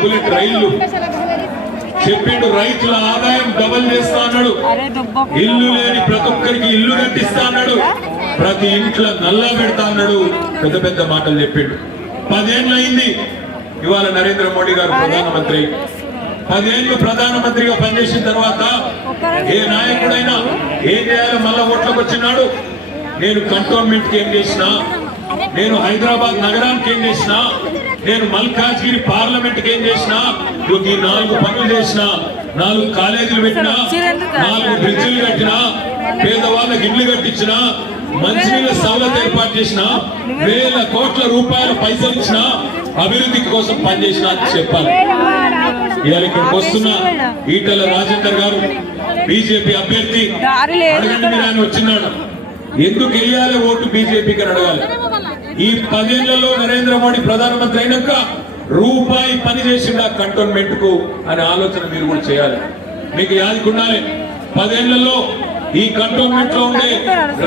Bullet రైళ్లు చెప్పిండు, రైతుల ఆదాయం డబల్ చేస్తా అన్నాడు, ఇల్లు లేని ప్రతి ఒక్కరికి ఇల్లు కట్టిస్తా అన్నాడు, ప్రతి ఇంట్లో నల్లా పెడతా అన్నాడు, పెద్ద పెద్ద మాటలు చెప్పిండు. 10 ఏళ్ళు అయింది ఇవాళ నరేంద్ర మోడీ గారు ప్రధానమంత్రి. 10 ఏళ్ళు ప్రధానమంత్రిగా పనిచేసిన తర్వాత ఏ నాయకుడైనా ఏం చేయాలో మళ్ళా ఓట్లకు వచ్చినాడు. నేను కంటోన్మెంట్ కి ఏం చేసినా, నేను హైదరాబాద్ నగరానికి ఏం చేసినా, నేను మల్కాజ్గిరి పార్లమెంట్ కి ఏం చేసినా, ఈ 4 పనులు చేసినా, 4 కాలేజీలు పెట్టినా, 4 బ్రిడ్జిలు కట్టినా, పేదవాళ్ళకి ఇళ్లు కట్టించినా, మంచినీళ్ళ సౌలభ్యం ఏర్పాటు చేసిన, 1000 కోట్ల రూపాయల పైసలు ఇచ్చిన, అభివృద్ధి కోసం పనిచేసిన చెప్పాలి. ఇవాళ ఇక్కడికి వస్తున్న ఈటెల రాజేందర్ గారు బీజేపీ అభ్యర్థి, అడగండి మీరు, ఆయన వచ్చినాడు, ఎందుకు వేయాలి ఓటు బీజేపీకి అని అడగాలి. ఈ 10 ఏళ్లలో నరేంద్ర మోడీ ప్రధానమంత్రి అయినాక రూపాయి పని చేసిండా కంటోన్మెంట్ కు అనే ఆలోచన మీరు కూడా చేయాలి. మీకు యాదికుండాలి, 10 ఏళ్లలో ఈ కంటోన్మెంట్ లో ఉండే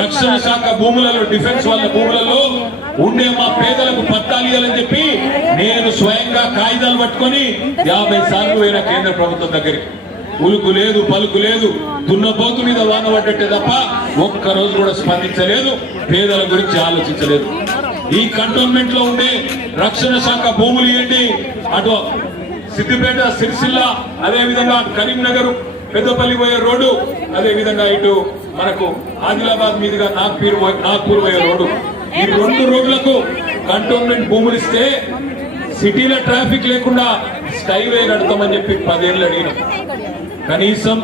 రక్షణ శాఖ భూములలో, డిఫెన్స్ వాళ్ళ భూములలో ఉండే మా పేదలకు పట్టాలు ఇవ్వాలని చెప్పి నేను స్వయంగా కాగితాలు పట్టుకొని 50 సార్లు పోయిన కేంద్ర ప్రభుత్వం దగ్గరికి. ఉలుకు లేదు, పలుకు లేదు, దున్నపోతు మీద వాన పడ్డట్టే తప్ప ఒక్కరోజు కూడా స్పందించలేదు, పేదల గురించి ఆలోచించలేదు. ఈ కంటోన్మెంట్ లో ఉండే రక్షణ శాఖ భూములు ఇవ్వండి, అటు సిద్దిపేట, సిరిసిల్ల, అదే విధంగా కరీంనగర్ పెద్దపల్లి పోయే రోడ్డు, అదే విధంగా ఇటు మనకు ఆదిలాబాద్ మీదుగా నాగ్పూర్ పోయే రోడ్డు, ఈ 2 రోడ్లకు కంటోన్మెంట్ భూములు ఇస్తే సిటీలో ట్రాఫిక్ లేకుండా స్కైవే కడతామని చెప్పి 10 ఏళ్ళు అడిగినాం. కనీసం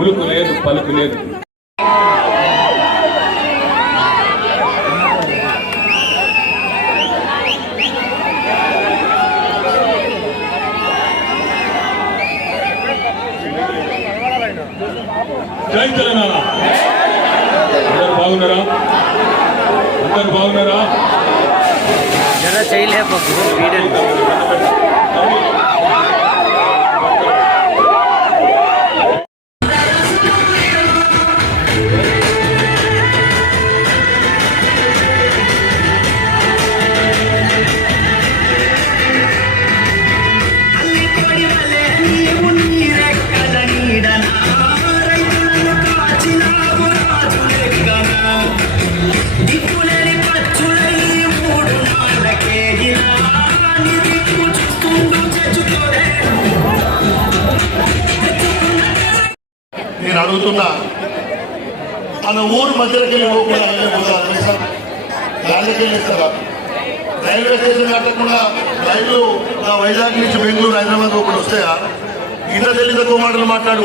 ఉలుకు లేదు, పలుకు లేదు. జై తెలంగాణ. అందరు బాగున్నారా? అందరు బాగున్నారా? నేను అడుగుతున్నా, మన ఊరు మధ్యలోకి వెళ్ళి పోకుండా గాలికి వెళ్ళిస్తారా? రైల్వే స్టేషన్ కట్టకుండా రైలు వైజాగ్ నుంచి బెంగళూరు, హైదరాబాద్ ఒకటి వస్తాయా? ఇంత తెలియదు మాటలు మాట్లాడి